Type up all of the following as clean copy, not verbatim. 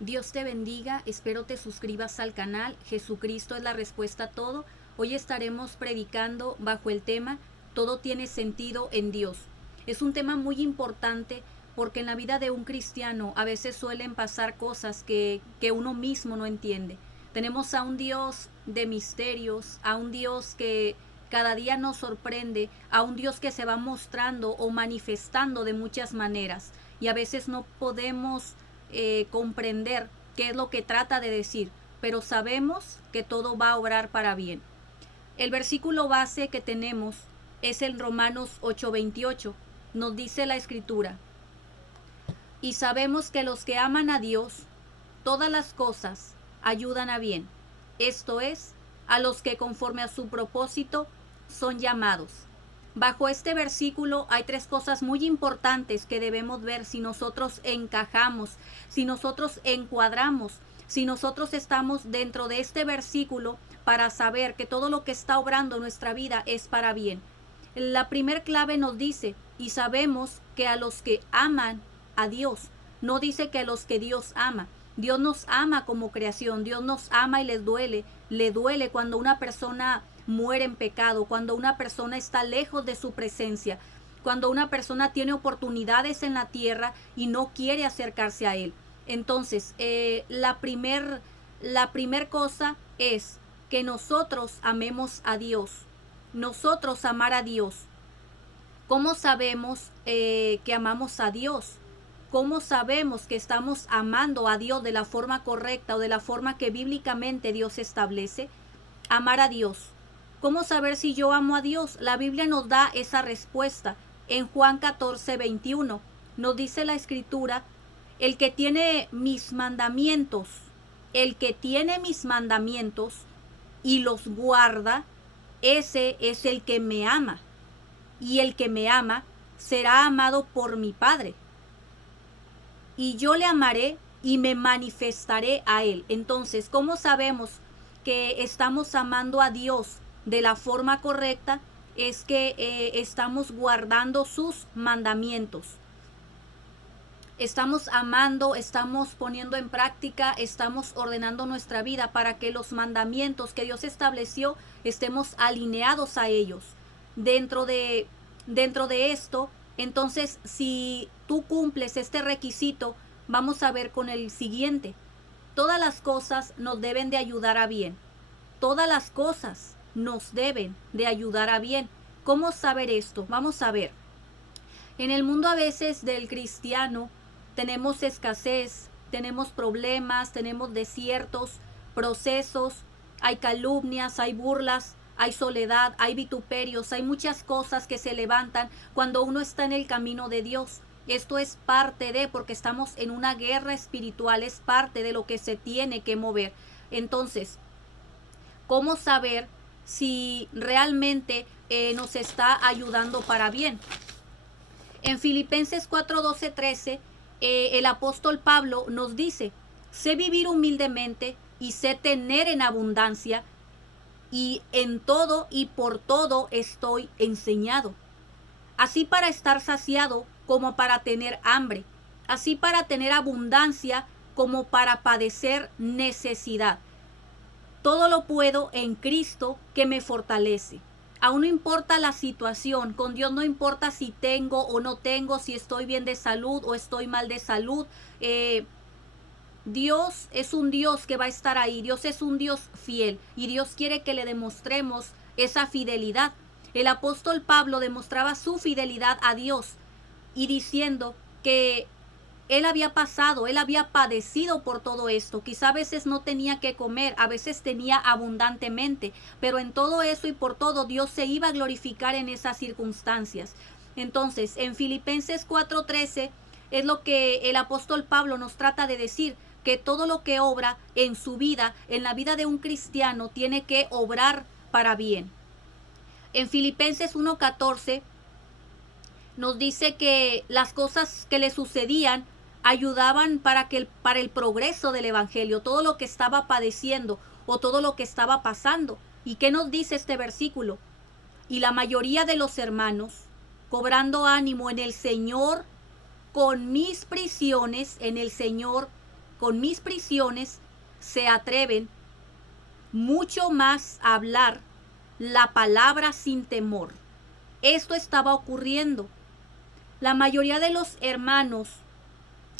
Dios te bendiga, espero te suscribas al canal. Jesucristo es la respuesta a todo. Hoy estaremos predicando bajo el tema Todo tiene sentido en Dios. Es un tema muy importante porque en la vida de un cristiano a veces suelen pasar cosas que uno mismo no entiende. Tenemos a un Dios de misterios, a un Dios que cada día nos sorprende, a un Dios que se va mostrando o manifestando de muchas maneras y a veces no podemos comprender qué es lo que trata de decir, pero sabemos que todo va a obrar para bien. El versículo base que tenemos es el Romanos 8:28. Nos dice la escritura: y sabemos que los que aman a Dios, todas las cosas ayudan a bien. Esto es, a los que conforme a su propósito son llamados. Bajo este versículo hay tres cosas muy importantes que debemos ver si nosotros encajamos, si nosotros encuadramos, si nosotros estamos dentro de este versículo para saber que todo lo que está obrando en nuestra vida es para bien. La primer clave nos dice, y sabemos que a los que aman a Dios, no dice que a los que Dios ama. Dios nos ama como creación, Dios nos ama y le duele cuando una persona muere en pecado, cuando una persona está lejos de su presencia, cuando una persona tiene oportunidades en la tierra y no quiere acercarse a Él. Entonces, la primer cosa es que nosotros amemos a Dios, nosotros amar a Dios. ¿Cómo sabemos que amamos a Dios? ¿Cómo sabemos que estamos amando a Dios de la forma correcta o de la forma que bíblicamente Dios establece? Amar a Dios. ¿Cómo saber si yo amo a Dios? La Biblia nos da esa respuesta. En Juan 14:21 nos dice la escritura: el que tiene mis mandamientos, el que tiene mis mandamientos y los guarda, ese es el que me ama. Y el que me ama será amado por mi Padre. Y yo le amaré y me manifestaré a él. Entonces, ¿cómo sabemos que estamos amando a Dios de la forma correcta? Es que estamos guardando sus mandamientos. Estamos amando, estamos poniendo en práctica, estamos ordenando nuestra vida para que los mandamientos que Dios estableció estemos alineados a ellos. Dentro de esto, entonces, si tú cumples este requisito, vamos a ver con el siguiente. Todas las cosas nos deben de ayudar a bien. Todas las cosas nos deben de ayudar a bien. ¿Cómo saber esto? Vamos a ver. En el mundo a veces del cristiano tenemos escasez, tenemos problemas, tenemos desiertos, procesos, hay calumnias, hay burlas, hay soledad, hay vituperios, hay muchas cosas que se levantan cuando uno está en el camino de Dios. Esto es parte de, porque estamos en una guerra espiritual, es parte de lo que se tiene que mover. Entonces, ¿cómo saber si realmente nos está ayudando para bien? En Filipenses 4:12-13, el apóstol Pablo nos dice: sé vivir humildemente y sé tener en abundancia, y en todo y por todo estoy enseñado, así para estar saciado como para tener hambre, así para tener abundancia como para padecer necesidad. Todo lo puedo en Cristo que me fortalece. Aún no importa la situación, con Dios no importa si tengo o no tengo, si estoy bien de salud o estoy mal de salud. Dios es un Dios que va a estar ahí, Dios es un Dios fiel y Dios quiere que le demostremos esa fidelidad. El apóstol Pablo demostraba su fidelidad a Dios y diciendo que él había pasado, él había padecido por todo esto. Quizá a veces no tenía que comer, a veces tenía abundantemente, pero en todo eso y por todo Dios se iba a glorificar en esas circunstancias. Entonces, en Filipenses 4:13 es lo que el apóstol Pablo nos trata de decir, que todo lo que obra en su vida, en la vida de un cristiano, tiene que obrar para bien. En Filipenses 1:14 nos dice que las cosas que le sucedían ayudaban para el progreso del evangelio, todo lo que estaba padeciendo o todo lo que estaba pasando. ¿Y qué nos dice este versículo? Y la mayoría de los hermanos, cobrando ánimo en el Señor, con mis prisiones en el Señor, con mis prisiones se atreven mucho más a hablar la palabra sin temor. Esto estaba ocurriendo. La mayoría de los hermanos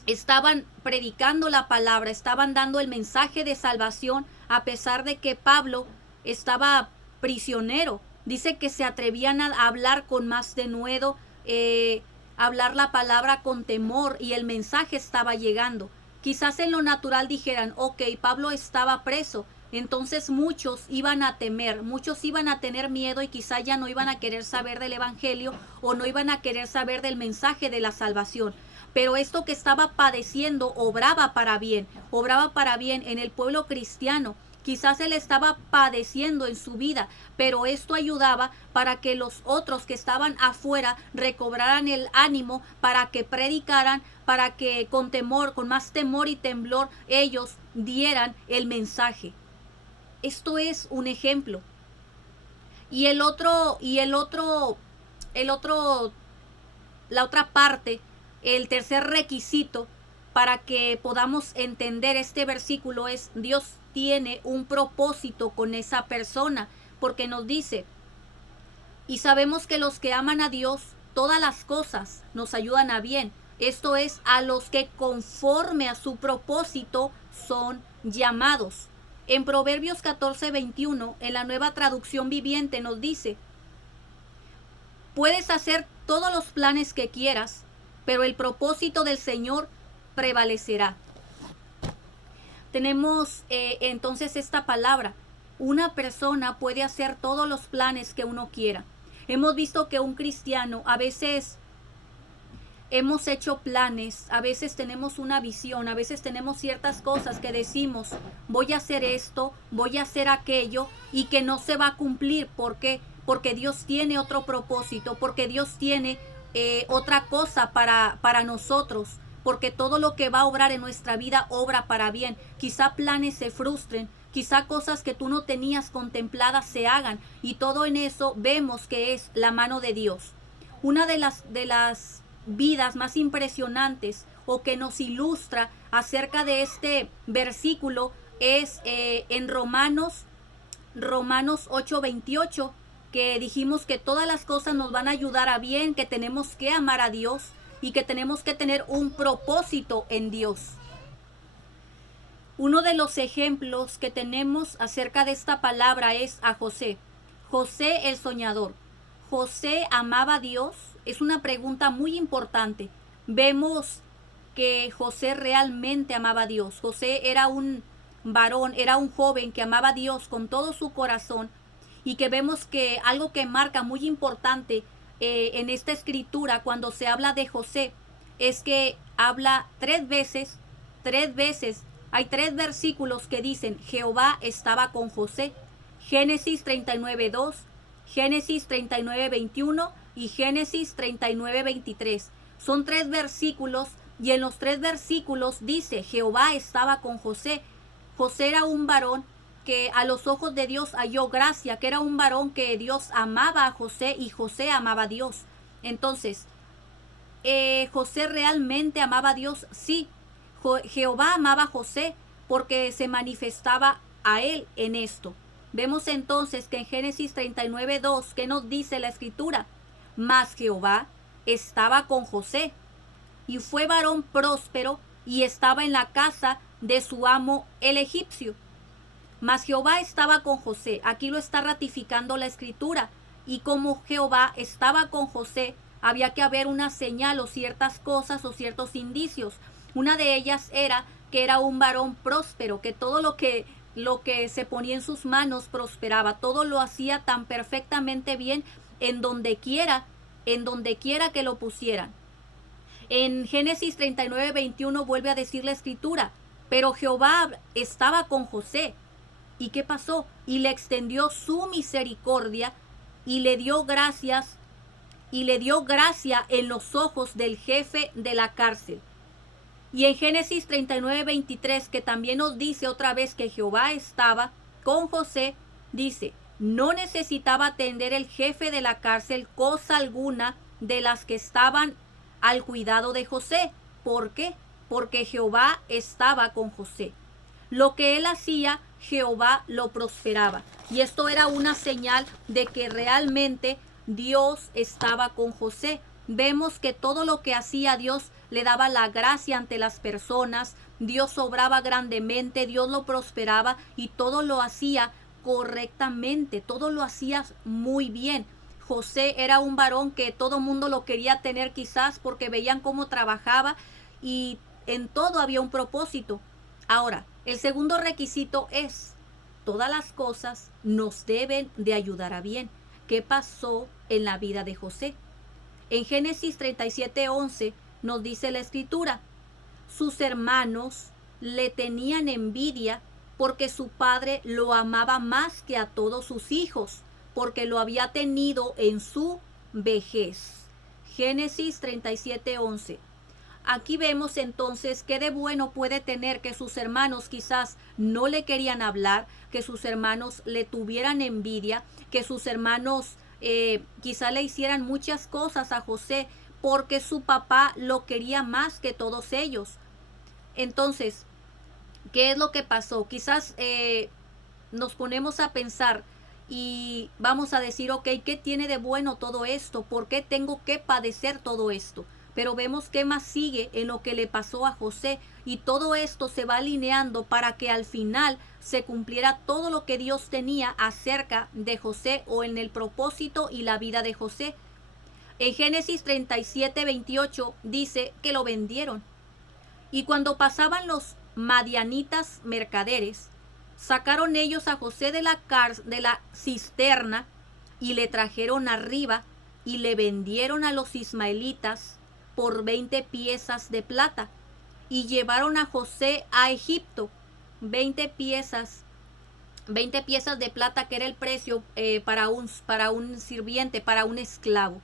estaban predicando la palabra, estaban dando el mensaje de salvación, a pesar de que Pablo estaba prisionero. Dice que se atrevían a hablar con más denuedo, hablar la palabra con temor, y el mensaje estaba llegando. Quizás en lo natural dijeran, ok, Pablo estaba preso, entonces muchos iban a temer, muchos iban a tener miedo y quizá ya no iban a querer saber del evangelio o no iban a querer saber del mensaje de la salvación. Pero esto que estaba padeciendo obraba para bien en el pueblo cristiano. Quizás él estaba padeciendo en su vida, pero esto ayudaba para que los otros que estaban afuera recobraran el ánimo, para que predicaran, para que con temor, con más temor y temblor, ellos dieran el mensaje. Esto es un ejemplo. La otra parte, el tercer requisito para que podamos entender este versículo es: Dios tiene un propósito con esa persona, porque nos dice, y sabemos que los que aman a Dios, todas las cosas nos ayudan a bien. Esto es, a los que conforme a su propósito son llamados. En Proverbios 14:21, en la Nueva Traducción Viviente, nos dice: puedes hacer todos los planes que quieras, pero el propósito del Señor prevalecerá. Tenemos entonces esta palabra: una persona puede hacer todos los planes que uno quiera. Hemos visto que un cristiano, a veces hemos hecho planes, a veces tenemos una visión, a veces tenemos ciertas cosas que decimos, voy a hacer esto, voy a hacer aquello, y que no se va a cumplir. ¿Por qué? Porque Dios tiene otro propósito, porque Dios tiene otra cosa para nosotros, porque todo lo que va a obrar en nuestra vida obra para bien. Quizá planes se frustren, quizá cosas que tú no tenías contempladas se hagan, y todo en eso vemos que es la mano de Dios. Una de las vidas más impresionantes, o que nos ilustra acerca de este versículo, es en Romanos 8:28, que dijimos que todas las cosas nos van a ayudar a bien, que tenemos que amar a Dios y que tenemos que tener un propósito en Dios. Uno de los ejemplos que tenemos acerca de esta palabra es a José. José el soñador. ¿José amaba a Dios? Es una pregunta muy importante. Vemos que José realmente amaba a Dios. José era un varón, era un joven que amaba a Dios con todo su corazón, y que vemos que algo que marca muy importante en esta escritura cuando se habla de José es que habla tres veces, hay tres versículos que dicen Jehová estaba con José: Génesis 39:2, Génesis 39:21 y Génesis 39:23. Son tres versículos, y en los tres versículos dice Jehová estaba con José. José era un varón que a los ojos de Dios halló gracia, que era un varón que Dios amaba a José y José amaba a Dios. Entonces, ¿José realmente amaba a Dios? Sí. Jehová amaba a José porque se manifestaba a él en esto. Vemos entonces que en Génesis 39:2, ¿qué nos dice la escritura? Mas Jehová estaba con José, y fue varón próspero, y estaba en la casa de su amo el egipcio. Mas Jehová estaba con José. Aquí lo está ratificando la escritura. Y como Jehová estaba con José, había que haber una señal o ciertas cosas o ciertos indicios. Una de ellas era que era un varón próspero, que todo lo que se ponía en sus manos prosperaba. Todo lo hacía tan perfectamente bien en donde quiera que lo pusieran. En Génesis 39:21 vuelve a decir la escritura: pero Jehová estaba con José. ¿Y qué pasó? Y le extendió su misericordia, y le dio gracia en los ojos del jefe de la cárcel. Y en Génesis 39:23, que también nos dice otra vez que Jehová estaba con José, dice: no necesitaba atender el jefe de la cárcel cosa alguna de las que estaban al cuidado de José. ¿Por qué? porque Jehová estaba con José. Lo que él hacía, Jehová lo prosperaba. Y esto era una señal de que realmente Dios estaba con José. Vemos que todo lo que hacía Dios le daba la gracia ante las personas, Dios obraba grandemente, Dios lo prosperaba y todo lo hacía correctamente, todo lo hacía muy bien. José era un varón que todo mundo lo quería tener quizás porque veían cómo trabajaba y en todo había un propósito. Ahora, el segundo requisito es, todas las cosas nos deben de ayudar a bien. ¿Qué pasó en la vida de José? En Génesis 37:11 nos dice la escritura, sus hermanos le tenían envidia porque su padre lo amaba más que a todos sus hijos, porque lo había tenido en su vejez. Génesis 37:11. Aquí vemos entonces qué de bueno puede tener que sus hermanos quizás no le querían hablar, que sus hermanos le tuvieran envidia, que sus hermanos quizás le hicieran muchas cosas a José porque su papá lo quería más que todos ellos. Entonces, ¿qué es lo que pasó? Quizás nos ponemos a pensar y vamos a decir, ok, ¿qué tiene de bueno todo esto? ¿Por qué tengo que padecer todo esto? Pero vemos qué más sigue en lo que le pasó a José y todo esto se va alineando para que al final se cumpliera todo lo que Dios tenía acerca de José o en el propósito y la vida de José. En Génesis 37:28 dice que lo vendieron. Y cuando pasaban los madianitas mercaderes, sacaron ellos a José de la cisterna y le trajeron arriba y le vendieron a los ismaelitas por 20 piezas de plata y llevaron a José a Egipto. 20 piezas de plata, que era el precio para un sirviente, para un esclavo.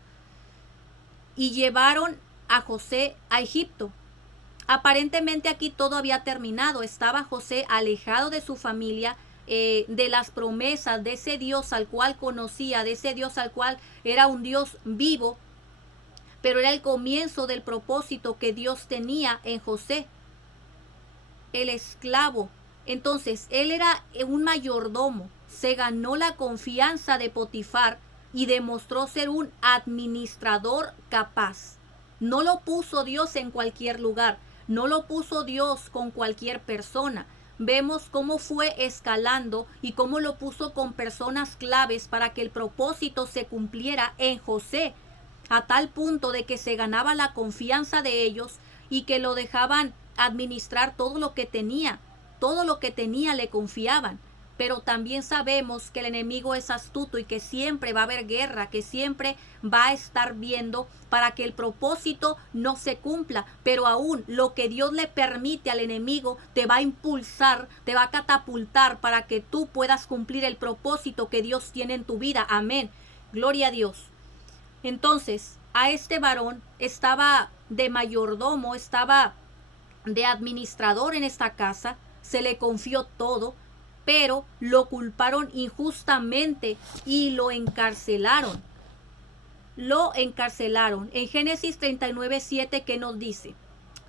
Y llevaron a José a Egipto. Aparentemente aquí todo había terminado. Estaba José alejado de su familia, de las promesas de ese Dios al cual conocía, de ese Dios al cual era un Dios vivo, pero era el comienzo del propósito que Dios tenía en José, el esclavo. Entonces, él era un mayordomo, se ganó la confianza de Potifar y demostró ser un administrador capaz. No lo puso Dios en cualquier lugar, no lo puso Dios con cualquier persona. Vemos cómo fue escalando y cómo lo puso con personas claves para que el propósito se cumpliera en José, a tal punto de que se ganaba la confianza de ellos y que lo dejaban administrar todo lo que tenía le confiaban. Pero también sabemos que el enemigo es astuto y que siempre va a haber guerra, que siempre va a estar viendo para que el propósito no se cumpla. Pero aún lo que Dios le permite al enemigo te va a impulsar, te va a catapultar para que tú puedas cumplir el propósito que Dios tiene en tu vida. Amén. Gloria a Dios. Entonces, a este varón estaba de mayordomo, estaba de administrador en esta casa, se le confió todo, pero lo culparon injustamente y lo encarcelaron. Lo encarcelaron. En Génesis 39:7, ¿qué nos dice?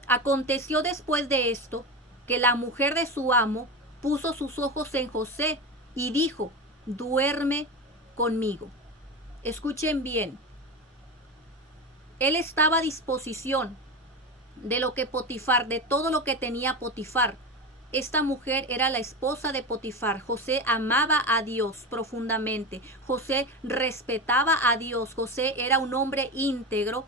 Aconteció después de esto que la mujer de su amo puso sus ojos en José y dijo, duerme conmigo. Escuchen bien. Él estaba a disposición de lo que Potifar, de todo lo que tenía Potifar. Esta mujer era la esposa de Potifar. José amaba a Dios profundamente. José respetaba a Dios. José era un hombre íntegro.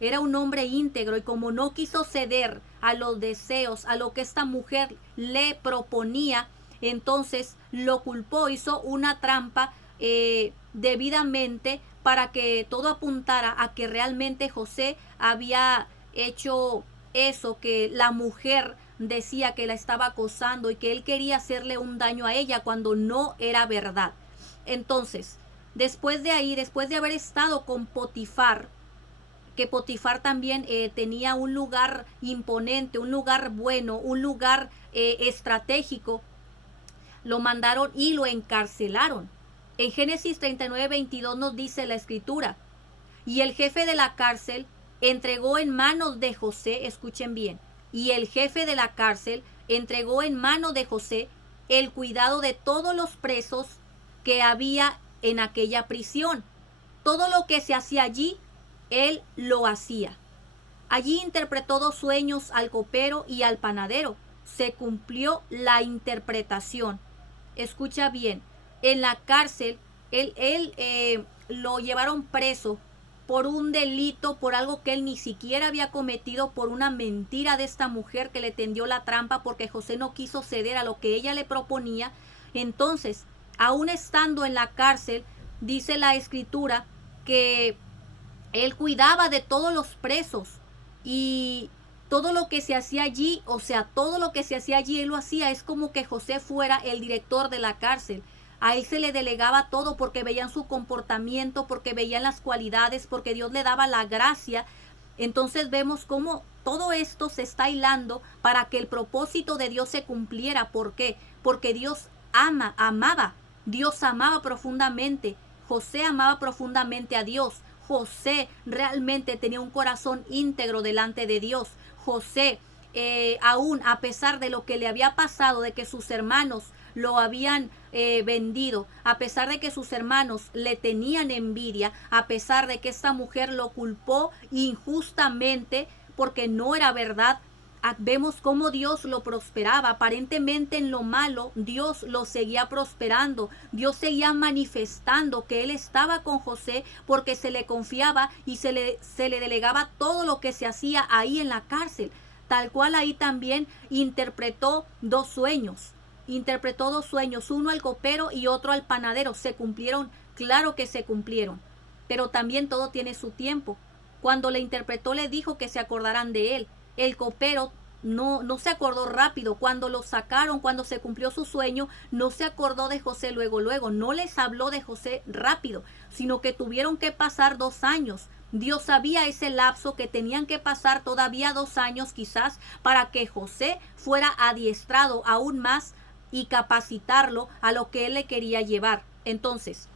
Y como no quiso ceder a los deseos, a lo que esta mujer le proponía, entonces lo culpó, hizo una trampa debidamente para que todo apuntara a que realmente José había hecho eso, que la mujer decía que la estaba acosando y que él quería hacerle un daño a ella cuando no era verdad. Entonces, después de ahí, después de haber estado con Potifar, que Potifar también tenía un lugar imponente, un lugar bueno, un lugar estratégico, lo mandaron y lo encarcelaron. En Génesis 39:22 nos dice la escritura, y el jefe de la cárcel entregó en manos de José, escuchen bien, y el jefe de la cárcel entregó en mano de José el cuidado de todos los presos que había en aquella prisión. Todo lo que se hacía allí, él lo hacía. Allí interpretó 2 sueños al copero y al panadero. Se cumplió la interpretación. Escucha bien, en la cárcel, él lo llevaron preso por un delito, por algo que él ni siquiera había cometido, por una mentira de esta mujer que le tendió la trampa porque José no quiso ceder a lo que ella le proponía. Entonces, aún estando en la cárcel, dice la escritura que él cuidaba de todos los presos y todo lo que se hacía allí, o sea, todo lo que se hacía allí, él lo hacía. Es como que José fuera el director de la cárcel. A él se le delegaba todo porque veían su comportamiento, porque veían las cualidades, porque Dios le daba la gracia. Entonces vemos cómo todo esto se está hilando para que el propósito de Dios se cumpliera. ¿Por qué? Porque Dios amaba. Dios amaba profundamente. José amaba profundamente a Dios. José realmente tenía un corazón íntegro delante de Dios. José, aún a pesar de lo que le había pasado, de que sus hermanos lo habían vendido, a pesar de que sus hermanos le tenían envidia, a pesar de que esta mujer lo culpó injustamente porque no era verdad, vemos cómo Dios lo prosperaba. Aparentemente en lo malo Dios lo seguía prosperando. Dios seguía manifestando que él estaba con José porque se le confiaba y se le delegaba todo lo que se hacía ahí en la cárcel. Tal cual ahí también interpretó 2 sueños. Interpretó 2 sueños, uno al copero y otro al panadero. ¿Se cumplieron? Claro que se cumplieron. Pero también todo tiene su tiempo. Cuando le interpretó le dijo que se acordaran de él. El copero no se acordó rápido. Cuando lo sacaron, cuando se cumplió su sueño, no se acordó de José luego. No les habló de José rápido, sino que tuvieron que pasar 2 años. Dios sabía ese lapso que tenían que pasar todavía 2 años quizás para que José fuera adiestrado aún más y capacitarlo a lo que él le quería llevar. Entonces,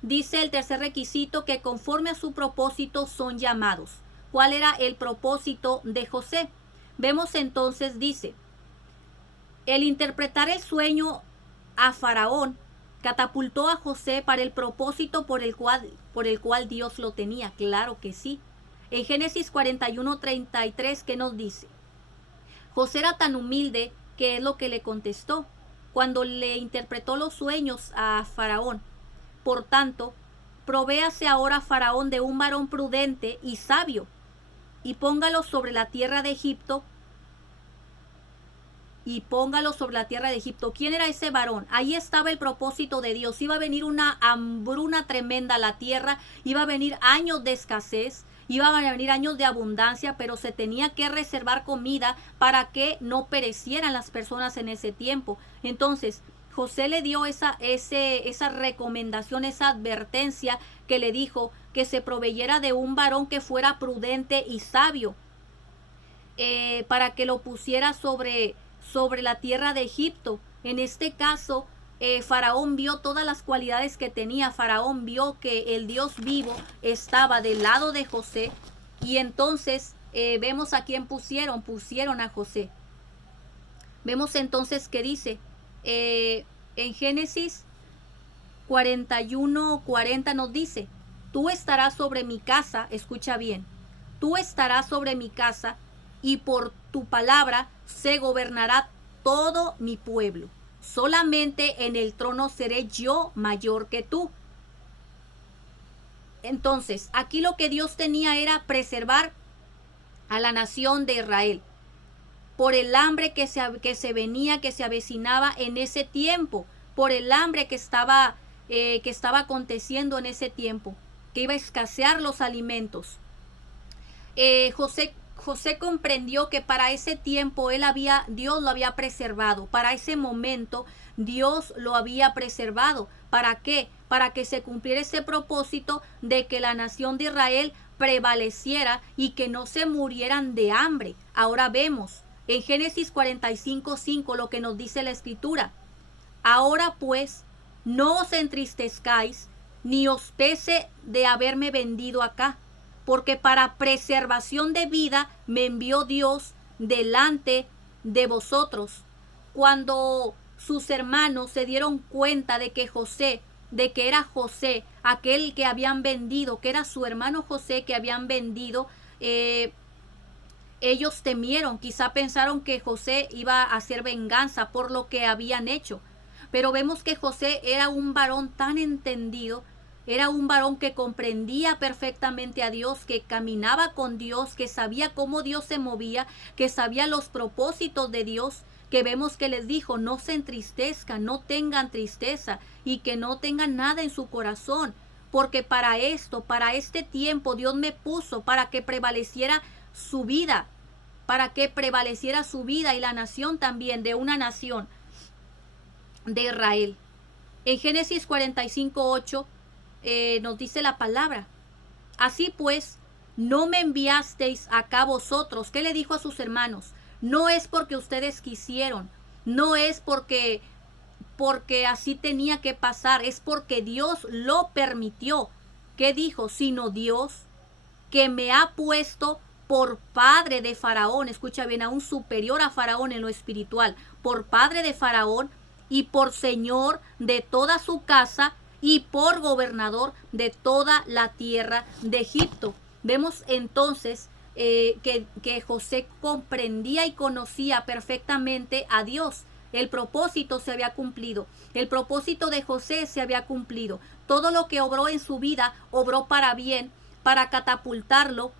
dice el tercer requisito que conforme a su propósito son llamados. ¿Cuál era el propósito de José? Vemos entonces, dice, el interpretar el sueño a Faraón catapultó a José para el propósito por el cual Dios lo tenía. Claro que sí. En Génesis 41:33, ¿qué nos dice? José era tan humilde que es lo que le contestó cuando le interpretó los sueños a Faraón. Por tanto, provéase ahora Faraón de un varón prudente y sabio, y póngalo sobre la tierra de Egipto. ¿Quién era ese varón? Ahí estaba el propósito de Dios. Iba a venir una hambruna tremenda a la tierra, iba a venir años de escasez, iban a venir años de abundancia, pero se tenía que reservar comida para que no perecieran las personas en ese tiempo. Entonces, José le dio esa recomendación, esa advertencia que le dijo que se proveyera de un varón que fuera prudente y sabio, para que lo pusiera sobre la tierra de Egipto. En este caso, Faraón vio todas las cualidades que tenía. Faraón vio que el Dios vivo estaba del lado de José, y entonces vemos a quién pusieron a José. Vemos entonces que dice en Génesis 41:40 nos dice: tú estarás sobre mi casa, escucha bien, tú estarás sobre mi casa, y por tu palabra se gobernará todo mi pueblo. Solamente en el trono seré yo mayor que tú. Entonces, aquí lo que Dios tenía era preservar a la nación de Israel por el hambre que se avecinaba en ese tiempo, por el hambre que estaba aconteciendo en ese tiempo, que iba a escasear los alimentos. José comprendió que para ese tiempo Dios lo había preservado. Para ese momento Dios lo había preservado. ¿Para qué? Para que se cumpliera ese propósito de que la nación de Israel prevaleciera y que no se murieran de hambre. Ahora vemos en Génesis 45:5 lo que nos dice la escritura: ahora pues, no os entristezcáis, ni os pese de haberme vendido acá, porque para preservación de vida me envió Dios delante de vosotros. Cuando sus hermanos se dieron cuenta de que era José, aquel que habían vendido, que era su hermano José que habían vendido, ellos temieron, quizá pensaron que José iba a hacer venganza por lo que habían hecho. Pero vemos que José era un varón tan entendido, era un varón que comprendía perfectamente a Dios, que caminaba con Dios, que sabía cómo Dios se movía, que sabía los propósitos de Dios, que vemos que les dijo, no se entristezcan, no tengan tristeza y que no tengan nada en su corazón, porque para esto, para este tiempo Dios me puso para que prevaleciera su vida, y la nación también, de una nación de Israel. En Génesis 45:8 nos dice la palabra, así pues, no me enviasteis acá vosotros. ¿Qué le dijo a sus hermanos? No es porque ustedes quisieron, no es porque así tenía que pasar, es porque Dios lo permitió. ¿Qué dijo? Sino Dios que me ha puesto por padre de Faraón, escucha bien, aún superior a Faraón en lo espiritual, por padre de Faraón y por señor de toda su casa y por gobernador de toda la tierra de Egipto. Vemos entonces que José comprendía y conocía perfectamente a Dios. El propósito se había cumplido. El propósito de José se había cumplido. Todo lo que obró en su vida, obró para bien, para catapultarlo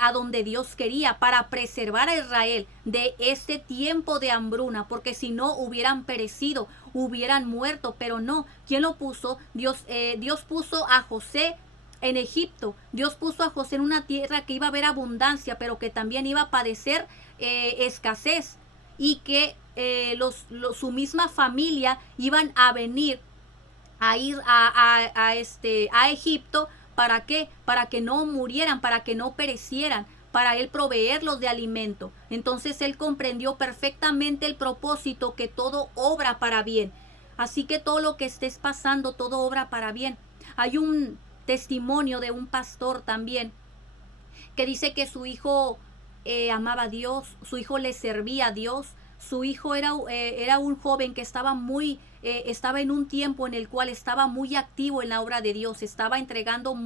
a donde Dios quería, para preservar a Israel de este tiempo de hambruna, porque si no hubieran perecido, hubieran muerto, pero no. ¿Quién lo puso? Dios puso a José en Egipto. Dios puso a José en una tierra que iba a haber abundancia, pero que también iba a padecer escasez, y que su misma familia iban a venir a ir a Egipto. ¿Para qué? Para que no murieran, para que no perecieran, para él proveerlos de alimento. Entonces él comprendió perfectamente el propósito, que todo obra para bien. Así que todo lo que estés pasando, todo obra para bien. Hay un testimonio de un pastor también que dice que su hijo amaba a Dios, su hijo le servía a Dios. Su hijo era un joven que estaba en un tiempo en el cual estaba muy activo en la obra de Dios, estaba entregando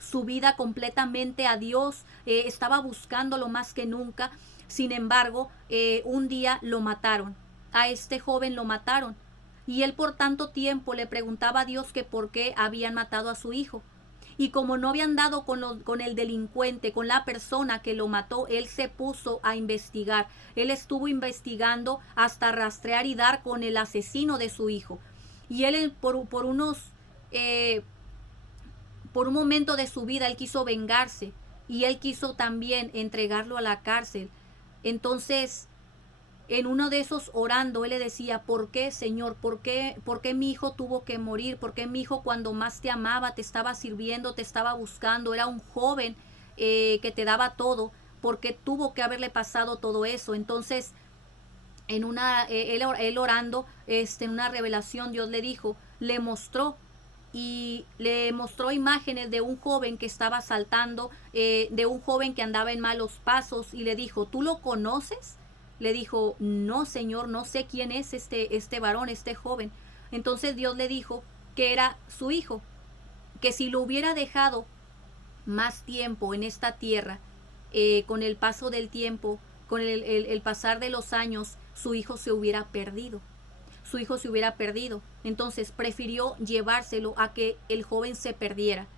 su vida completamente a Dios, estaba buscándolo más que nunca. Sin embargo, un día lo mataron, a este joven lo mataron, y él por tanto tiempo le preguntaba a Dios que por qué habían matado a su hijo. Y como no habían dado con el delincuente, con la persona que lo mató, él se puso a investigar. Él estuvo investigando hasta rastrear y dar con el asesino de su hijo. Y él por un momento de su vida, él quiso vengarse. Y él quiso también entregarlo a la cárcel. Entonces, en uno de esos orando, él le decía, ¿por qué, Señor? ¿Por qué mi hijo tuvo que morir? ¿Por qué mi hijo, cuando más te amaba, te estaba sirviendo, te estaba buscando, era un joven que te daba todo? ¿Por qué tuvo que haberle pasado todo eso? Entonces, él orando, en una revelación, Dios le mostró imágenes de un joven que estaba saltando, de un joven que andaba en malos pasos, y le dijo, ¿tú lo conoces? Le dijo, no, Señor, no sé quién es este varón, este joven. Entonces Dios le dijo que era su hijo, que si lo hubiera dejado más tiempo en esta tierra, con el paso del tiempo, con el pasar de los años, su hijo se hubiera perdido. Su hijo se hubiera perdido. Entonces prefirió llevárselo a que el joven se perdiera.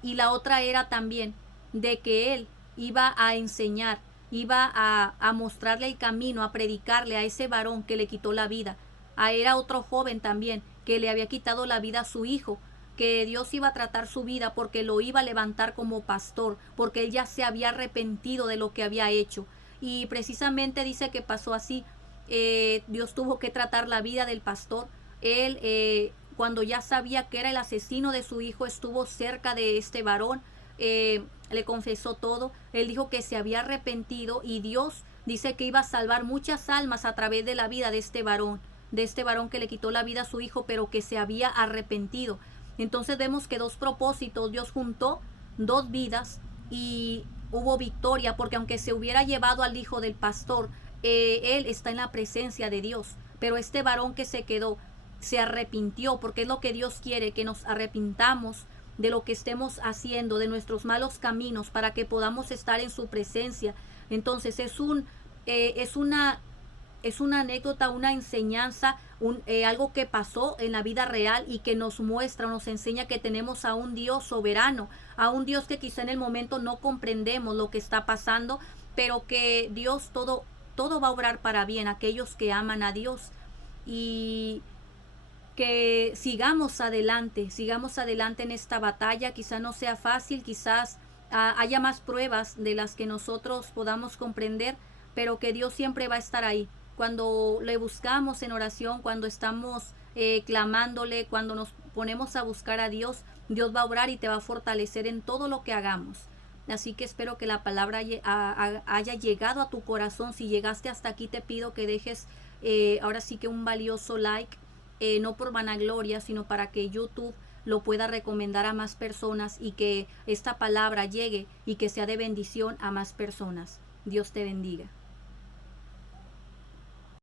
Y la otra era también de que él iba a enseñar, iba a mostrarle el camino, a predicarle a ese varón que le quitó la vida. Era otro joven también que le había quitado la vida a su hijo, que Dios iba a tratar su vida porque lo iba a levantar como pastor, porque él ya se había arrepentido de lo que había hecho. Y precisamente dice que pasó así. Dios tuvo que tratar la vida del pastor. Él, cuando ya sabía que era el asesino de su hijo, estuvo cerca de este varón, le confesó todo. Él dijo que se había arrepentido, y Dios dice que iba a salvar muchas almas a través de la vida de este varón que le quitó la vida a su hijo, pero que se había arrepentido. Entonces vemos que dos propósitos, Dios juntó dos vidas, y hubo victoria, porque aunque se hubiera llevado al hijo del pastor, él está en la presencia de Dios. Pero este varón que se quedó se arrepintió, porque es lo que Dios quiere, que nos arrepintamos de lo que estemos haciendo, de nuestros malos caminos, para que podamos estar en su presencia. Entonces es una anécdota, una enseñanza, algo que pasó en la vida real y que nos muestra, nos enseña que tenemos a un Dios soberano, a un Dios que quizá en el momento no comprendemos lo que está pasando, pero que Dios todo va a obrar para bien, aquellos que aman a Dios. Y que sigamos adelante en esta batalla. Quizá no sea fácil, quizás haya más pruebas de las que nosotros podamos comprender, pero que Dios siempre va a estar ahí. Cuando le buscamos en oración, cuando estamos clamándole, cuando nos ponemos a buscar a Dios, Dios va a obrar y te va a fortalecer en todo lo que hagamos. Así que espero que la palabra haya llegado a tu corazón. Si llegaste hasta aquí, te pido que dejes ahora sí que un valioso like, no por vanagloria, sino para que YouTube lo pueda recomendar a más personas y que esta palabra llegue y que sea de bendición a más personas. Dios te bendiga.